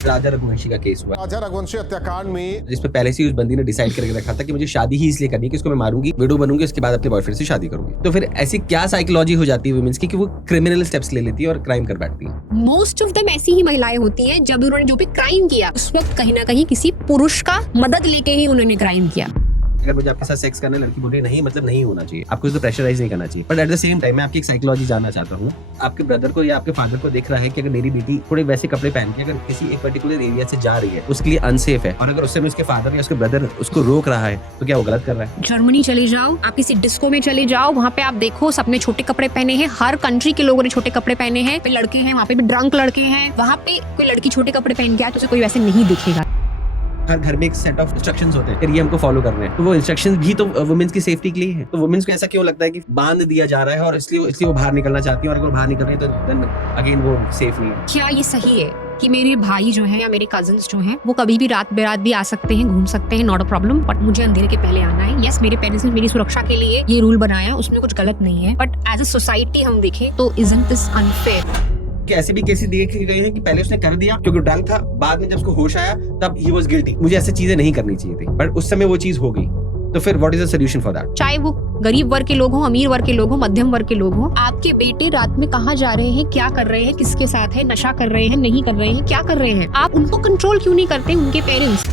राजा रघुवंशी का केस हुआ, राजा रघुवंशी हत्याकांड में जिसपे पहले से उस बंदी ने डिसाइड करके रखा था कि मुझे शादी ही इसलिए करनी है कि इसको मैं मारूंगी, विडो बनूंगी, उसके बाद अपने बॉयफ्रेंड से शादी करूंगी। तो फिर ऐसी क्या साइकोलॉजी हो जाती है वुमेन्स की कि वो क्रिमिनल स्टेप्स ले लेती है और क्राइम कर बैठती है। मोस्ट ऑफ देम ऐसी ही महिलाएं होती हैं जब उन्होंने जो भी क्राइम किया उस वक्त कहीं ना कहीं किसी पुरुष का मदद लेके ही उन्होंने क्राइम किया। अगर मुझे आपके साथ सेक्स करना है, लड़की बोले नहीं, मतलब नहीं होना चाहिए, आपको इसको प्रेशराइज नहीं करना चाहिए। But at the same time मैं आपकी एक साइकोलॉजी जानना चाहता हूँ। आपके ब्रदर को या आपके फादर को दिख रहा है कि अगर मेरी बेटी थोड़े वैसे कपड़े पहन के अगर किसी एक पर्टिकुलर एरिया से जा रही है, उसके लिए अनसेफ है, और अगर उससे उसके फादर या उसके ब्रदर उसको रोक रहा है, तो क्या वो गलत कर रहा है? जर्मनी चले जाओ, आप किसी डिस्को में चले जाओ, वहाँ पे आप देखो सबने छोटे कपड़े पहने हैं, हर कंट्री के लोगों ने छोटे कपड़े पहने हैं। पे लड़के हैं वहाँ पे भी ड्रंक लड़के हैं, वहाँ पे कोई लड़की छोटे कपड़े पहन के आए तो उसे कोई वैसे नहीं दिखेगा। हर घर में एक सेट ऑफ इंस्ट्रक्शंस होते हैं, फिर ये हमको फॉलो करने हैं, तो वो इंस्ट्रक्शंस भी तो वुमेन्स की सेफ्टी के लिए है। तो वुमेन्स को ऐसा क्यों लगता है कि बांध दिया जा रहा है और इसलिए वो बाहर निकलना चाहती है, और अगर वो बाहर निकल रही है तो अगेन वो सेफ नहीं है। क्या ये सही है कि मेरे भाई जो है या मेरे कजिन्स जो हैं वो कभी भी रात बेरात भी आ सकते हैं, घूम सकते हैं, नॉट अ प्रॉब्लम, बट मुझे अंधेरे के पहले आना है? यस, मेरे पेरेंट्स ने मेरी सुरक्षा के लिए ये रूल बनाया, उसमें कुछ गलत नहीं है, बट एज अ सोसाइटी हम देखें तो इजंट दिस अनफेयर? कि ऐसे भी केसेस देखे गए हैं कि पहले उसने कर दिया क्योंकि ड्रंक था, बाद में जब उसको होश आया तब ही वाज गिल्टी। मुझे ऐसी चीजें नहीं करनी चाहिए थी, बट उस समय वो चीज हो गई। तो फिर what is the solution for that? चाहे वो गरीब वर्ग के लोग हों, अमीर वर्ग के लोग हों, मध्यम वर्ग के लोग हों, आपके बेटे रात में कहाँ जा रहे हैं, क्या कर रहे हैं, किसके साथ है, नशा कर रहे हैं, नहीं कर रहे हैं, क्या कर रहे हैं, आप उनको कंट्रोल क्यों नहीं करते? उनके पेरेंट्स।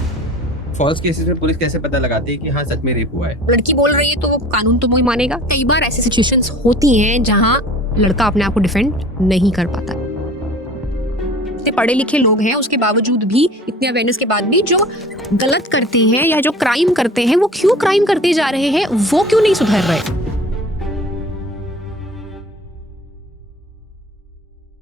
फॉल्स केसेस में पुलिस कैसे पता लगाती है कि हाँ सच में रेप हुआ है? लड़की बोल रही है तो वो कानून तो वही मानेगा। कई बार ऐसी सिचुएशंस होती हैं जहाँ लड़का अपने आप को डिफेंड नहीं कर पाता। इतने पढ़े लिखे लोग हैं, उसके बावजूद भी, इतने अवेयरनेस के बाद भी, जो गलत करते हैं या जो क्राइम करते हैं वो क्यों क्राइम करते जा रहे हैं, वो क्यों नहीं सुधर रहे?